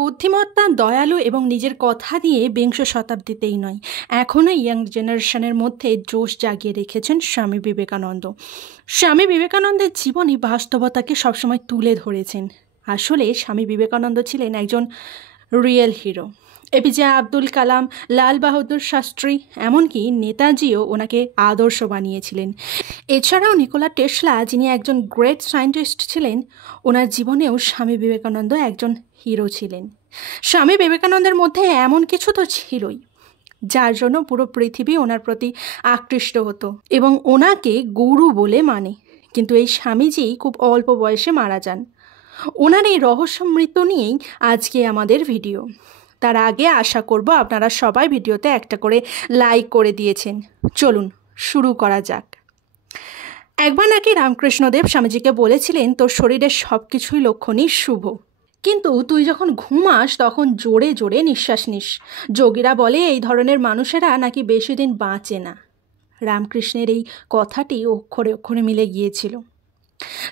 বুদ্ধিমত্তা, দয়ালু এবং নিজের কথা দিয়ে বিংশ শতাব্দীতেই নয়, এখনও ইয়াং জেনারেশনের মধ্যে জোশ জাগিয়ে রেখেছেন স্বামী বিবেকানন্দ। স্বামী বিবেকানন্দের জীবনী বাস্তবতাকে সবসময় তুলে ধরেছেন। আসলে স্বামী বিবেকানন্দ ছিলেন একজন real hero. APJ Abdul Kalam, Lal Bahadur Shastri, এমনকি নেতাজিও ওনাকে আদর্শ বানিয়েছিলেন। এছাড়াও নিকোলা টেসলা, যিনি একজন গ্রেট সায়েন্টিস্ট ছিলেন, ওনার জীবনেও স্বামী বিবেকানন্দ একজন হিরো ছিলেন। স্বামী বিবেকানন্দের মধ্যে এমন কিছু তো ছিলই, যার জন্য পুরো পৃথিবী ওনার প্রতি আকৃষ্ট হতো এবং ওনাকে গুরু বলে মানে। কিন্তু এই স্বামীজি খুব অল্প বয়সে মারা যান। ওনার এই রহস্য মৃত্যু নিয়েই আজকে আমাদের ভিডিও। তার আগে আশা করব আপনারা সবাই ভিডিওতে একটা করে লাইক করে দিয়েছেন। চলুন শুরু করা যাক। একবার নাকি রামকৃষ্ণদেব স্বামীজিকে বলেছিলেন, তোর শরীরের সব কিছুই লক্ষণই শুভ, কিন্তু তুই যখন ঘুমাস তখন জোরে জোরে নিঃশ্বাস নিস। যোগীরা বলে এই ধরনের মানুষেরা নাকি বেশি দিন বাঁচে না। রামকৃষ্ণের এই কথাটি অক্ষরে অক্ষরে মিলে গিয়েছিল।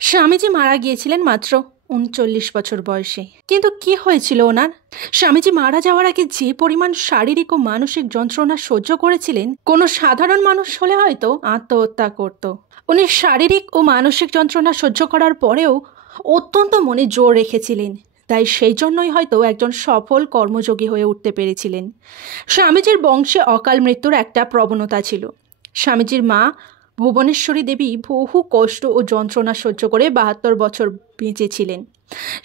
স্বামীজি মারা গিয়েছিলেন মাত্র 39 বছর বয়সে। কিন্তু কি হয়েছিল ওনার? স্বামীজি মারা যাওয়ার আগে যে পরিমাণ শারীরিক ও মানসিক যন্ত্রণা সহ্য করেছিলেন, কোনো সাধারণ মানুষ হলে হয়তো আত্মহত্যা করত। উনি শারীরিক ও মানসিক যন্ত্রণা সহ্য করার পরেও অত্যন্ত মনে জোর রেখেছিলেন। তাই সেই জন্যই হয়তো একজন সফল কর্মযোগী হয়ে উঠতে পেরেছিলেন। স্বামীজির বংশে অকাল মৃত্যুর একটা প্রবণতা ছিল। স্বামীজির মা ভুবনেশ্বরী দেবী বহু কষ্ট ও যন্ত্রণা সহ্য করে 72 বছর বেঁচেছিলেন।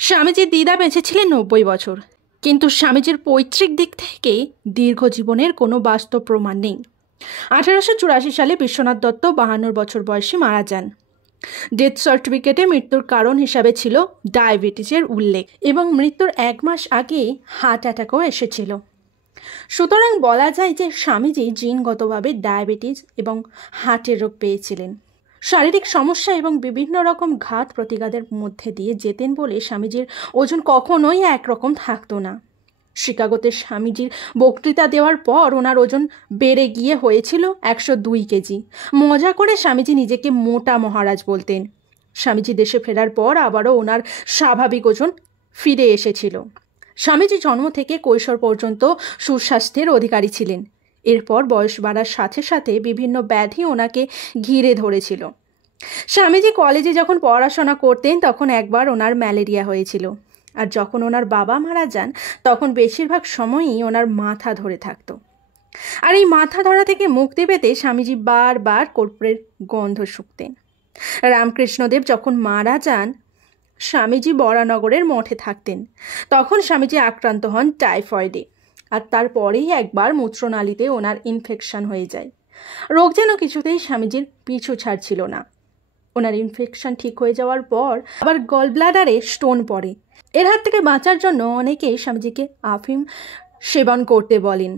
স্বামীজির দিদা বেঁচেছিলেন 90 বছর। কিন্তু স্বামীজির পৈতৃক দিক থেকে দীর্ঘ জীবনের কোনো বাস্তব প্রমাণ নেই। 1884 সালে বিশ্বনাথ দত্ত 52 বছর বয়সে মারা যান। ডেথ সার্টিফিকেটে মৃত্যুর কারণ হিসাবে ছিল ডায়াবেটিসের উল্লেখ এবং মৃত্যুর 1 মাস আগে হার্ট অ্যাটাকও এসেছিল। সুতরাং বলা যায় যে স্বামীজি জিনগতভাবে ডায়াবেটিস এবং হার্টের রোগ পেয়েছিলেন। শারীরিক সমস্যা এবং বিভিন্ন রকম ঘাত প্রতিঘাতের মধ্যে দিয়ে যেতেন বলে স্বামীজির ওজন কখনোই একরকম থাকতো না। শিকাগোতে স্বামীজির বক্তৃতা দেওয়ার পর ওনার ওজন বেড়ে গিয়ে হয়েছিল 102 কেজি। মজা করে স্বামীজি নিজেকে মোটা মহারাজ বলতেন। স্বামীজি দেশে ফেরার পর আবারও ওনার স্বাভাবিক ওজন ফিরে এসেছিল। স্বামীজি জন্ম থেকে কৈশোর পর্যন্ত সুস্বাস্থ্যের অধিকারী ছিলেন। এরপর বয়স বাড়ার সাথে সাথে বিভিন্ন ব্যাধি ওনাকে ঘিরে ধরেছিল। স্বামীজি কলেজে যখন পড়াশোনা করতেন তখন একবার ওনার ম্যালেরিয়া হয়েছিল। আর যখন ওনার বাবা মারা যান তখন বেশিরভাগ সময়ই ওনার মাথা ধরে থাকতো। আর এই মাথা ধরা থেকে মুক্তি পেতে স্বামীজি বারবার কর্পূরের গন্ধ শুঁকতেন। রামকৃষ্ণদেব যখন মারা যান, স্বামীজি বরানগরের মঠে থাকতেন। তখন স্বামীজি আক্রান্ত হন টাইফয়েডে। আর তারপরেই একবার মূত্রনালীতে ওনার ইনফেকশন হয়ে যায়। রোগ যেন কিছুতেই স্বামীজির পিছু ছাড়ছিল না। ওনার ইনফেকশন ঠিক হয়ে যাওয়ার পর আবার গল ব্লাডারে স্টোন পড়ে। এর হাত থেকে বাঁচার জন্য অনেকেই স্বামীজিকে আফিম সেবন করতে বলেন,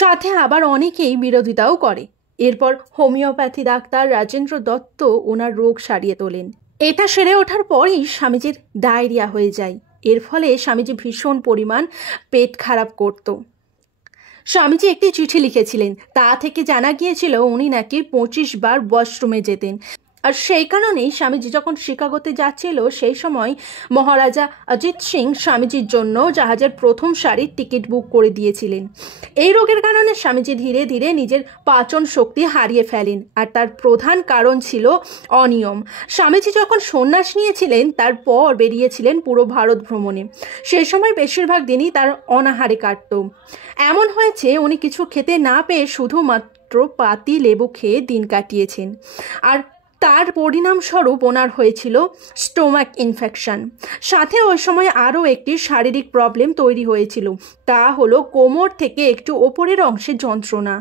সাথে আবার অনেকেই বিরোধিতাও করে। এরপর হোমিওপ্যাথি ডাক্তার রাজেন্দ্র দত্ত ওনার রোগ সারিয়ে তোলেন। এটা সেরে ওঠার পরই স্বামীজির ডায়রিয়া হয়ে যায়। এর ফলে স্বামীজি ভীষণ পরিমাণ পেট খারাপ করত। স্বামীজি একটি চিঠি লিখেছিলেন, তা থেকে জানা গিয়েছিল উনি নাকি 25 বার ওয়াশরুমে যেতেন। আর সেই কারণেই স্বামীজি যখন শিকাগোতে যাচ্ছিল সেই সময় মহারাজা অজিত সিং স্বামীজির জন্য জাহাজের প্রথম সারির টিকিট বুক করে দিয়েছিলেন। এই রোগের কারণে স্বামীজি ধীরে ধীরে নিজের পাচন শক্তি হারিয়ে ফেলেন। আর তার প্রধান কারণ ছিল অনিয়ম। স্বামীজি যখন সন্ন্যাস নিয়েছিলেন তারপর বেরিয়েছিলেন পুরো ভারত ভ্রমণে। সেই সময় বেশিরভাগ দিনই তার অনাহারে কাটত। এমন হয়েছে উনি কিছু খেতে না পেয়ে শুধুমাত্র পাতি লেবু খেয়ে দিন কাটিয়েছেন। আর তার পরিণামস্বরূপ ওনার হয়েছিল স্টোমাক ইনফেকশন। সাথে ওই সময় আরও একটি শারীরিক প্রবলেম তৈরি হয়েছিল, তা হলো কোমর থেকে একটু ওপরের অংশে যন্ত্রণা।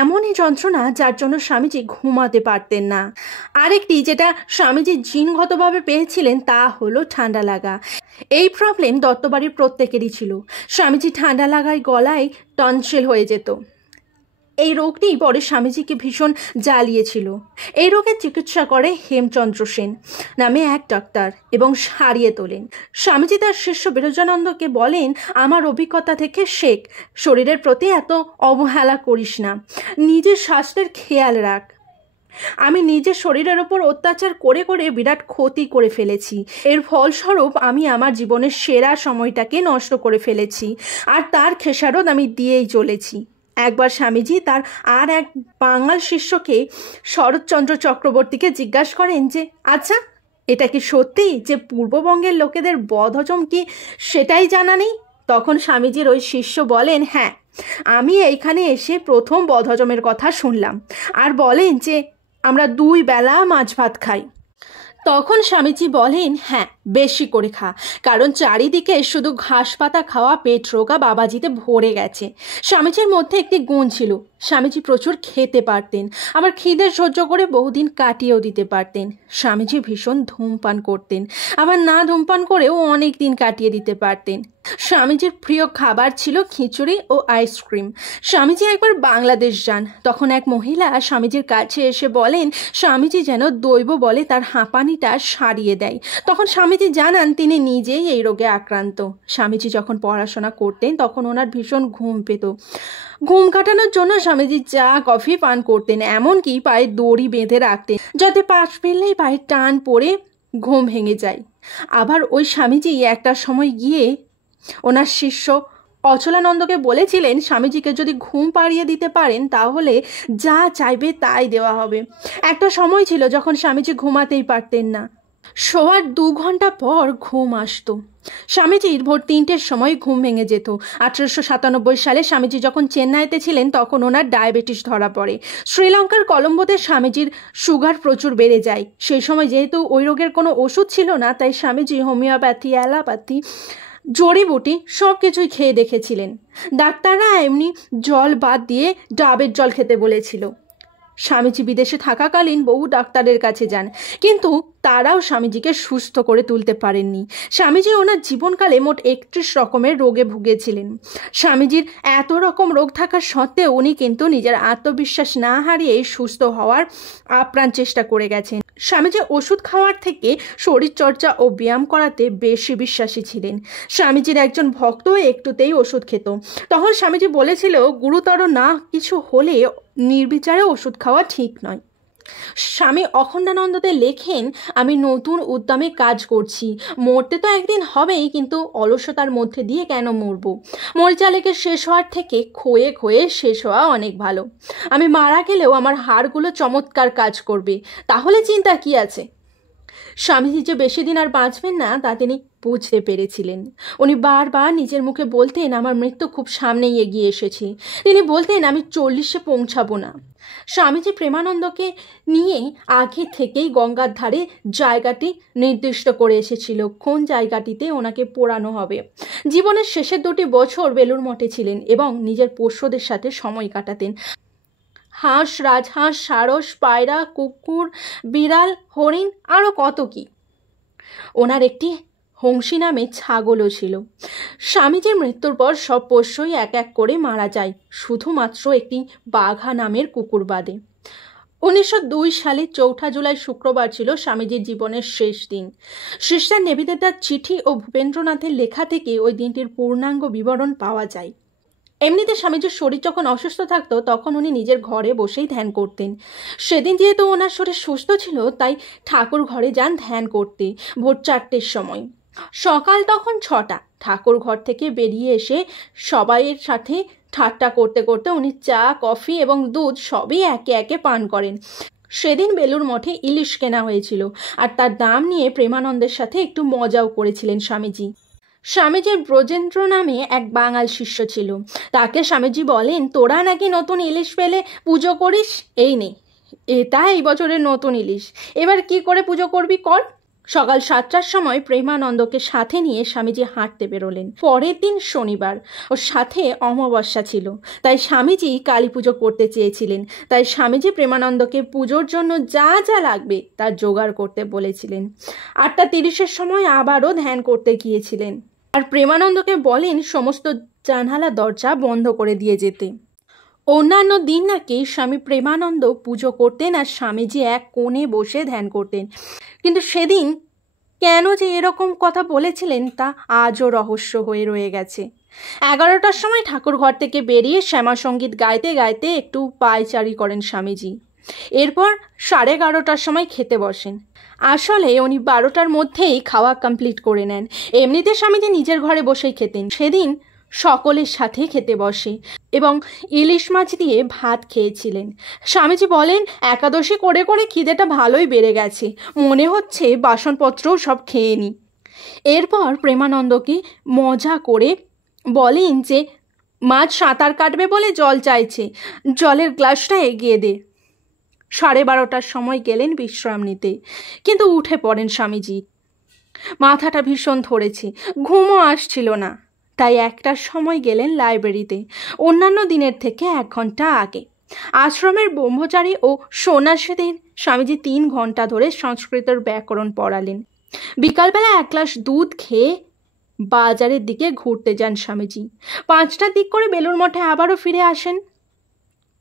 এমনই যন্ত্রণা যার জন্য স্বামীজি ঘুমাতে পারতেন না। আরেকটি যেটা স্বামীজি জিনগতভাবে পেয়েছিলেন তা হলো ঠান্ডা লাগা। এই প্রবলেম দত্তবাড়ির প্রত্যেকেরই ছিল। স্বামীজি ঠান্ডা লাগায় গলায় টনসিল হয়ে যেত। এই রোগটি পরে স্বামীজিকে ভীষণ জ্বালিয়েছিল। এই রোগের চিকিৎসা করে হেমচন্দ্র সেন নামে এক ডাক্তার এবং সারিয়ে তোলেন। স্বামীজি তার শিষ্য বিরজানন্দকে বলেন, আমার অভিজ্ঞতা থেকে শেখ, শরীরের প্রতি এত অবহেলা করিস না, নিজের স্বাস্থ্যের খেয়াল রাখ। আমি নিজের শরীরের ওপর অত্যাচার করে করে বিরাট ক্ষতি করে ফেলেছি। এর ফলস্বরূপ আমি আমার জীবনের সেরা সময়টাকে নষ্ট করে ফেলেছি, আর তার খেসারত আমি দিয়েই চলেছি। একবার স্বামীজি তার আর এক বাঙাল শিষ্যকে শরৎচন্দ্র চক্রবর্তীকে জিজ্ঞাসা করেন যে, আচ্ছা, এটা কি সত্যি যে পূর্ববঙ্গের লোকেদের বদহজম কি সেটাই জানা নেই? তখন স্বামীজির ওই শিষ্য বলেন, হ্যাঁ, আমি এইখানে এসে প্রথম বদহজমের কথা শুনলাম। আর বলেন যে আমরা 2 বেলা মাছ ভাত খাই। তখন স্বামীজি বলেন, হ্যাঁ, বেশি করে খা, কারণ চারিদিকে শুধু ঘাস পাতা খাওয়া পেট রোগা বাবাজিতে ভরে গেছে। স্বামীজির মধ্যে একটি গুণ ছিল, স্বামীজি প্রচুর খেতে পারতেন, আবার খিদে সহ্য করে বহুদিন কাটিয়েও দিতে পারতেন। স্বামীজি ভীষণ ধূমপান করতেন, আবার না ধূমপান করেও অনেক দিন কাটিয়ে দিতে পারতেন। স্বামীজির প্রিয় খাবার ছিল খিচুড়ি ও আইসক্রিম। স্বামীজি একবার বাংলাদেশ যান, তখন এক মহিলা স্বামীজির কাছে এসে বলেন স্বামীজি যেন দৈব বলে তার হাঁপানিটা সারিয়ে দেয়। তখন স্বামীজি জানান তিনি নিজেই এই রোগে আক্রান্ত। স্বামীজি যখন পড়াশোনা করতেন তখন ওনার ভীষণ ঘুম পেত। ঘুম কাটানোর জন্য স্বামীজি চা কফি পান করতেন, এমনকি পায়ে দড়ি বেঁধে রাখতেন যাতে পাশ ফেললেই পায়ে টান পড়ে ঘুম ভেঙে যায়। আবার ওই স্বামীজি একটা সময় গিয়ে ওনার শিষ্য অচলানন্দকে বলেছিলেন স্বামীজিকে যদি ঘুম পাড়িয়ে দিতে পারেন তাহলে যা চাইবে তাই দেওয়া হবে। একটা সময় ছিল যখন স্বামীজি ঘুমাতেই পারতেন না, শোয়ার 2 ঘন্টা পর ঘুম আসতো। স্বামীজির ভোর 3টের সময় ঘুম ভেঙে যেত। 1897 সালে স্বামীজি যখন চেন্নাইতে ছিলেন তখন ওনার ডায়াবেটিস ধরা পড়ে। শ্রীলঙ্কার কলম্বোতে স্বামীজির সুগার প্রচুর বেড়ে যায়। সেই সময় যেহেতু ওই রোগের কোনো ওষুধ ছিল না, তাই স্বামীজি হোমিওপ্যাথি, অ্যালোপ্যাথি, জড়িবুটি সব কিছুই খেয়ে দেখেছিলেন। ডাক্তাররা এমনি জল বাদ দিয়ে ডাবের জল খেতে বলেছিল। স্বামীজি বিদেশে থাকাকালীন বহু ডাক্তারের কাছে যান, কিন্তু তারাও স্বামীজিকে সুস্থ করে তুলতে পারেননি। স্বামীজি ওনার জীবনকালে মোট 31 রকমের রোগে ভুগেছিলেন। স্বামীজির এত রকম রোগ থাকা সত্ত্বেও উনি কিন্তু নিজের আত্মবিশ্বাস না হারিয়ে সুস্থ হওয়ার আপ্রাণ চেষ্টা করে গেছেন। স্বামীজি ওষুধ খাওয়ার থেকে শরীরচর্চা ও ব্যায়াম করাতে বেশি বিশ্বাসী ছিলেন। স্বামীজির একজন ভক্ত একটুতেই ওষুধ খেত। তখন স্বামীজি বলেছিল গুরুতর না কিছু হলে নির্বিচারে ওষুধ খাওয়া ঠিক নয়। স্বামী অখণ্ডানন্দতে লেখেন, আমি নতুন উদ্যমে কাজ করছি, মরতে তো একদিন হবেই, কিন্তু অলসতার মধ্যে দিয়ে কেন মরব? মরিচা লেগে শেষ হওয়ার থেকে ক্ষয়ে ক্ষয়ে শেষ হওয়া অনেক ভালো। আমি মারা গেলেও আমার হাড়গুলো চমৎকার কাজ করবে, তাহলে চিন্তা কি আছে? স্বামীজি যে বেশি দিন আর বাঁচবেন না তা তিনি বুঝতে পেরেছিলেন। উনি বারবার নিজের মুখে বলতেন আমার মৃত্যু খুব সামনেই এগিয়ে এসেছে। তিনি বলতেন আমি 40-এ পৌঁছাবো না। স্বামীজি প্রেমানন্দকে নিয়ে আগে থেকেই গঙ্গার ধারে জায়গাটি নির্দিষ্ট করে এসেছিল, কোন জায়গাটিতে ওনাকে পোড়ানো হবে। জীবনের শেষের 2টি বছর বেলুর মঠে ছিলেন এবং নিজের পোষ্যদের সাথে সময় কাটাতেন। হাঁস, রাজহাঁস, সারস, পায়রা, কুকুর, বিড়াল, হরিণ, আরও কত কি। ওনার একটি হংসী নামে ছাগলও ছিল। স্বামীজির মৃত্যুর পর সব পোষ্যই এক এক করে মারা যায়, শুধুমাত্র একটি বাঘা নামের কুকুর বাদে। 1902 সালে 4 জুলাই শুক্রবার ছিল স্বামীজির জীবনের শেষ দিন। সিস্টার নিবেদিতার চিঠি ও ভূপেন্দ্রনাথের লেখা থেকে ওই দিনটির পূর্ণাঙ্গ বিবরণ পাওয়া যায়। এমনিতে স্বামীজির শরীর যখন অসুস্থ থাকতো তখন উনি নিজের ঘরে বসেই ধ্যান করতেন। সেদিন যেহেতু ওনার শরীর সুস্থ ছিল তাই ঠাকুর ঘরে যান ধ্যান করতে ভোর 4টের সময়। সকাল তখন 6টা। ঠাকুর ঘর থেকে বেরিয়ে এসে সবাইয়ের সাথে ঠাট্টা করতে করতে উনি চা, কফি এবং দুধ সবই একে একে পান করেন। সেদিন বেলুর মঠে ইলিশ কেনা হয়েছিল, আর তার দাম নিয়ে প্রেমানন্দের সাথে একটু মজাও করেছিলেন স্বামীজি। স্বামীজির ব্রজেন্দ্র নামে এক বাঙাল শিষ্য ছিল। তাকে স্বামীজি বলেন, তোরা নাকি নতুন ইলিশ পেলে পুজো করিস, এই নে, এটা এই বছরের নতুন ইলিশ, এবার কি করে পুজো করবি কর। সকাল 7টার সময় প্রেমানন্দকে সাথে নিয়ে স্বামীজি হাঁটতে বেরোলেন। পরের দিন শনিবার, ওর সাথে অমাবস্যা ছিল, তাই স্বামীজি কালী পুজো করতে চেয়েছিলেন। তাই স্বামীজি প্রেমানন্দকে পুজোর জন্য যা যা লাগবে তার জোগাড় করতে বলেছিলেন। 8:30-এর সময় আবারও ধ্যান করতে গিয়েছিলেন, আর প্রেমানন্দকে বলেন সমস্ত জানালা দরজা বন্ধ করে দিয়ে যেতে। অন্যান্য দিন নাকি স্বামী প্রেমানন্দ পুজো করতেন আর স্বামীজি এক কোণে বসে ধ্যান করতেন, কিন্তু সেদিন কেন যে এরকম কথা বলেছিলেন তা আজও রহস্য হয়ে রয়ে গেছে। 11টার সময় ঠাকুর ঘর থেকে বেরিয়ে শ্যামা সঙ্গীত গাইতে গাইতে একটু পায়চারি করেন স্বামীজি। এরপর 11:30টার সময় খেতে বসেন। আসলে উনি 12টার মধ্যেই খাওয়া কমপ্লিট করে নেন। এমনিতে স্বামীজি নিজের ঘরে বসেই খেতেন। সেদিন সকলের সাথে খেতে বসে এবং ইলিশ মাছ দিয়ে ভাত খেয়েছিলেন। স্বামীজি বলেন, একাদশী করে করে খিদেটা ভালোই বেড়ে গেছে, মনে হচ্ছে বাসনপত্রও সব খেয়ে নি। এরপর প্রেমানন্দকে মজা করে বলেন যে মাছ সাঁতার কাটবে বলে জল চাইছে, জলের গ্লাসটা এগিয়ে দে। 12:30টার সময় গেলেন বিশ্রাম নিতে, কিন্তু উঠে পড়েন স্বামীজি। মাথাটা ভীষণ ধরেছে, ঘুমও আসছিল না, তাই 1টার সময় গেলেন লাইব্রেরিতে, অন্যান্য দিনের থেকে 1 ঘন্টা আগে। আশ্রমের ব্রহ্মচারী ও সন্ন্যাসীদের স্বামীজি 3 ঘন্টা ধরে সংস্কৃতের ব্যাকরণ পড়ালেন। বিকালবেলা 1 গ্লাস দুধ খেয়ে বাজারের দিকে ঘুরতে যান স্বামীজি। 5টার দিক করে বেলুড় মঠে আবারও ফিরে আসেন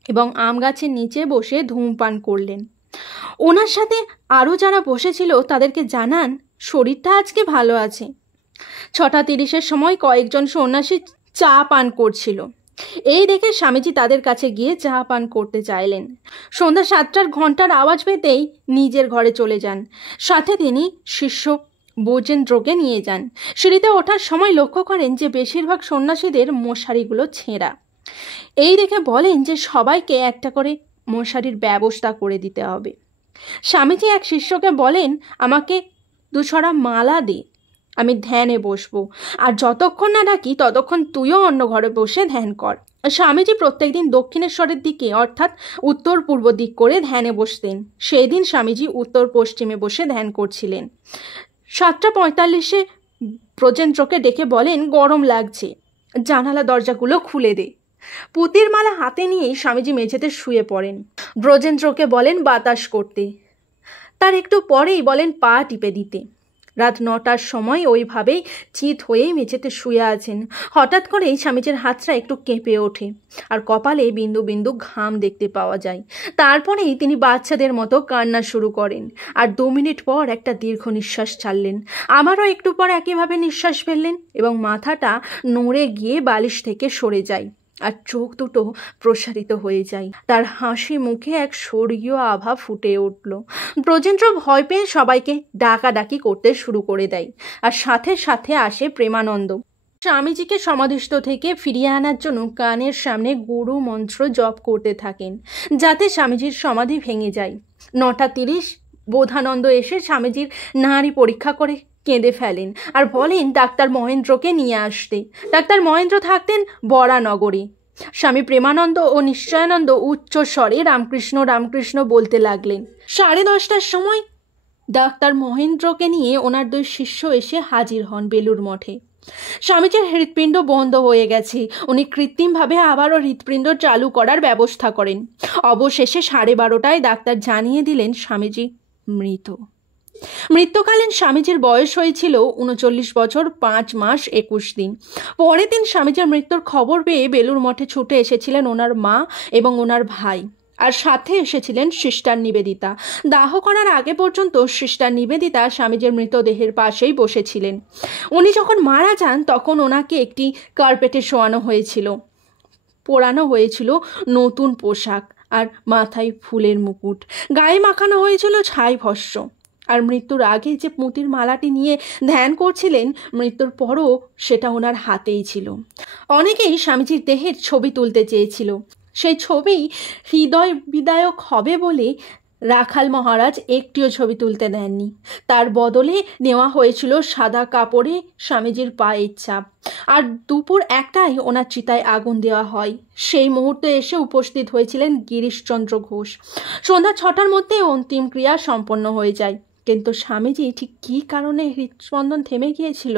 এবং আম গাছের নিচে বসে ধূমপান করলেন। ওনার সাথে আরও যারা বসেছিল তাদেরকে জানান শরীরটা আজকে ভালো আছে। 6:30-এর সময় কয়েকজন সন্ন্যাসী চা পান করছিল। এই দেখে স্বামীজি তাদের কাছে গিয়ে চা পান করতে চাইলেন। সন্ধ্যা 7টার ঘন্টার আওয়াজ পেতেই নিজের ঘরে চলে যান। সাথে তিনি শিষ্য বোজেন্দ্রকে নিয়ে যান। সিঁড়িতে ওঠার সময় লক্ষ্য করেন যে বেশিরভাগ সন্ন্যাসীদের মশারিগুলো ছেঁড়া। এই দেখে বলেন যে সবাইকে একটা করে মশারির ব্যবস্থা করে দিতে হবে। স্বামীজি এক শিষ্যকে বলেন, আমাকে 2 ছড়া মালা দে, আমি ধ্যানে বসবো, আর যতক্ষণ না ডাকি ততক্ষণ তুইও অন্য ঘরে বসে ধ্যান কর। স্বামীজি প্রত্যেকদিন দক্ষিণেশ্বরের দিকে অর্থাৎ উত্তর পূর্ব দিক করে ধ্যানে বসতেন। সেই দিন স্বামীজি উত্তর পশ্চিমে বসে ধ্যান করছিলেন। 7:45-এ ব্রজেন্দ্রকে ডেকে বলেন, গরম লাগছে, জানালা দরজাগুলো খুলে দে। পুতির মালা হাতে নিয়েই স্বামীজি মেঝেতে শুয়ে পড়েন। ব্রজেন্দ্রকে বলেন বাতাস করতে, তার একটু পরেই বলেন পা টিপে দিতে। রাত 9টার সময় ওইভাবেই চিত হয়েই মেঝেতে শুয়ে আছেন। হঠাৎ করেই স্বামীজির হাতটা একটু কেঁপে ওঠে আর কপালে বিন্দু বিন্দু ঘাম দেখতে পাওয়া যায়। তারপরেই তিনি বাচ্চাদের মতো কান্না শুরু করেন আর 2 মিনিট পর একটা দীর্ঘ নিঃশ্বাস ছাড়লেন। আবারও একটু পর একইভাবে নিঃশ্বাস ফেললেন এবং মাথাটা নড়ে গিয়ে বালিশ থেকে সরে যায় আর চোখ দুটো প্রসারিত হয়ে যায়। তার হাসি মুখে এক স্বর্গীয় আভা ফুটে উঠল। ব্রজেন্দ্র ভয় পেয়ে সবাইকে ডাকাডাকি করতে শুরু করে দেয় আর সাথে সাথে আসে প্রেমানন্দ। স্বামীজিকে সমাধিস্থ থেকে ফিরিয়ে আনার জন্য কানের সামনে গুরু মন্ত্র জপ করতে থাকেন যাতে স্বামীজির সমাধি ভেঙে যায়। 9:30 বোধানন্দ এসে স্বামীজির নাড়ি পরীক্ষা করে কেঁদে ফেলেন আর বলেন ডাক্তার মহেন্দ্রকে নিয়ে আসতে। ডাক্তার মহেন্দ্র থাকতেন বরানগরে। স্বামী প্রেমানন্দ ও নিশ্চয়ানন্দ উচ্চ স্বরে রামকৃষ্ণ রামকৃষ্ণ বলতে লাগলেন। 10:30টার সময় ডাক্তার মহেন্দ্রকে নিয়ে ওনার 2 শিষ্য এসে হাজির হন বেলুড় মঠে। স্বামীজির হৃৎপিণ্ড বন্ধ হয়ে গেছে। উনি কৃত্রিমভাবে আবারও হৃৎপিণ্ড চালু করার ব্যবস্থা করেন। অবশেষে 12:30টায় ডাক্তার জানিয়ে দিলেন স্বামীজি মৃত। মৃত্যুকালীন স্বামীজির বয়স হয়েছিল 39 বছর 5 মাস 21 দিন। পরের দিন স্বামীজির মৃত্যুর খবর পেয়ে বেলুড় মঠে ছুটে এসেছিলেন ওনার মা এবং ওনার ভাই, আর সাথে এসেছিলেন সিস্টার নিবেদিতা। দাহ করার আগে পর্যন্ত সিস্টার নিবেদিতা স্বামীজির মৃতদেহের পাশেই বসেছিলেন। উনি যখন মারা যান তখন ওনাকে একটি কার্পেটে শোয়ানো হয়েছিল, পরানো হয়েছিল নতুন পোশাক আর মাথায় ফুলের মুকুট, গায়ে মাখানো হয়েছিল ছাই ভস্য। আর মৃত্যুর আগে যে পুঁতির মালাটি নিয়ে ধ্যান করছিলেন, মৃত্যুর পরও সেটা ওনার হাতেই ছিল। অনেকেই স্বামীজির দেহের ছবি তুলতে চেয়েছিল। সেই ছবি হৃদয় বিদায়ক হবে বলে রাখাল মহারাজ একটিও ছবি তুলতে দেননি। তার বদলে নেওয়া হয়েছিল সাদা কাপড়ে স্বামীজির পায়ের ছাপ। আর দুপুর 1টায় ওনার চিতায় আগুন দেওয়া হয়। সেই মুহূর্তে এসে উপস্থিত হয়েছিলেন গিরিশচন্দ্র ঘোষ। সন্ধ্যা 6টার মধ্যে অন্তিম ক্রিয়া সম্পন্ন হয়ে যায়। কিন্তু স্বামীজি ঠিক কী কারণে হৃদস্পন্দন থেমে গিয়েছিল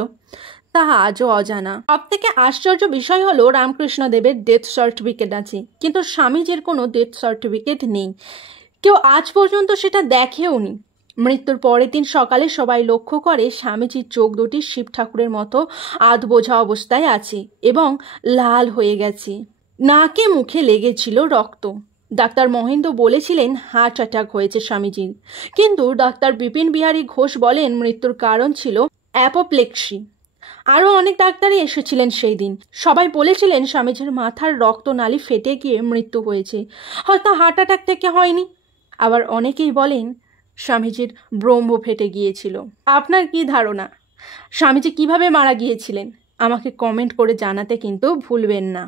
তা আজও অজানা। সব থেকে আশ্চর্য বিষয় হলো রামকৃষ্ণদেবের ডেথ সার্টিফিকেট আছে, কিন্তু স্বামীজির কোনো ডেথ সার্টিফিকেট নেই। কেউ আজ পর্যন্ত সেটা দেখেও নি। মৃত্যুর পরের দিন সকালে সবাই লক্ষ্য করে স্বামীজির চোখ দুটি শিব ঠাকুরের মতো আধবোঝা অবস্থায় আছে এবং লাল হয়ে গেছে। নাকে মুখে লেগেছিল রক্ত। ডাক্তার মহেন্দ্র বলেছিলেন হার্ট অ্যাটাক হয়েছে স্বামীজির, কিন্তু ডাক্তার বিপিন বিহারী ঘোষ বলেন মৃত্যুর কারণ ছিল অ্যাপোপ্লেক্সি। আরও অনেক ডাক্তারই এসেছিলেন সেই দিন। সবাই বলেছিলেন স্বামীজির মাথার রক্তনালী ফেটে গিয়ে মৃত্যু হয়েছে, হয়তো হার্ট অ্যাটাক থেকে হয়নি। আবার অনেকেই বলেন স্বামীজির ব্রহ্ম ফেটে গিয়েছিল। আপনার কি ধারণা স্বামীজি কিভাবে মারা গিয়েছিলেন? আমাকে কমেন্ট করে জানাতে কিন্তু ভুলবেন না।